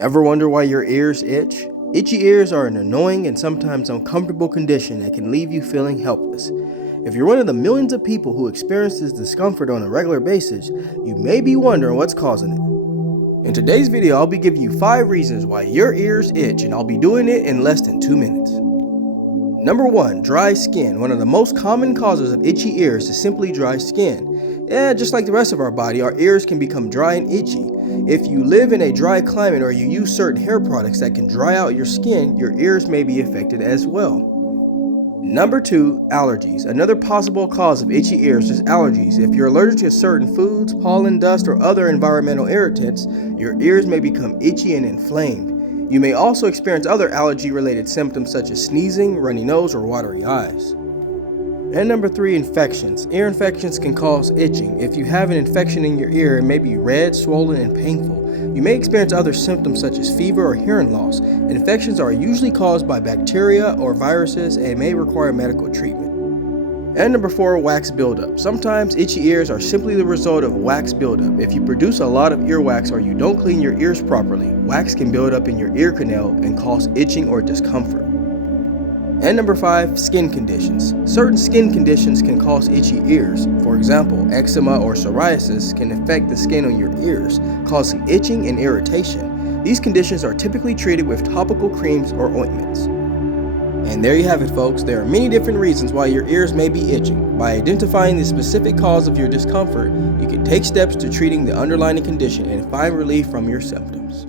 Ever wonder why your ears itch? Itchy ears are an annoying and sometimes uncomfortable condition that can leave you feeling helpless. If you're one of the millions of people who experience this discomfort on a regular basis, you may be wondering what's causing it. In today's video, I'll be giving you 5 reasons why your ears itch, and I'll be doing it in less than 2 minutes. Number 1, dry skin. One of the most common causes of itchy ears is simply dry skin. Just like the rest of our body, our ears can become dry and itchy. If you live in a dry climate or you use certain hair products that can dry out your skin, your ears may be affected as well. Number 2, allergies. Another possible cause of itchy ears is allergies. If you're allergic to certain foods, pollen, dust, or other environmental irritants, your ears may become itchy and inflamed. You may also experience other allergy-related symptoms such as sneezing, runny nose, or watery eyes. And number 3, infections. Ear infections can cause itching. If you have an infection in your ear, it may be red, swollen, and painful. You may experience other symptoms such as fever or hearing loss. Infections are usually caused by bacteria or viruses and may require medical treatment. And number 4, wax buildup. Sometimes itchy ears are simply the result of wax buildup. If you produce a lot of earwax or you don't clean your ears properly, wax can build up in your ear canal and cause itching or discomfort. And number 5, skin conditions. Certain skin conditions can cause itchy ears. For example, eczema or psoriasis can affect the skin on your ears, causing itching and irritation. These conditions are typically treated with topical creams or ointments. And there you have it, folks. There are many different reasons why your ears may be itching. By identifying the specific cause of your discomfort, you can take steps to treating the underlying condition and find relief from your symptoms.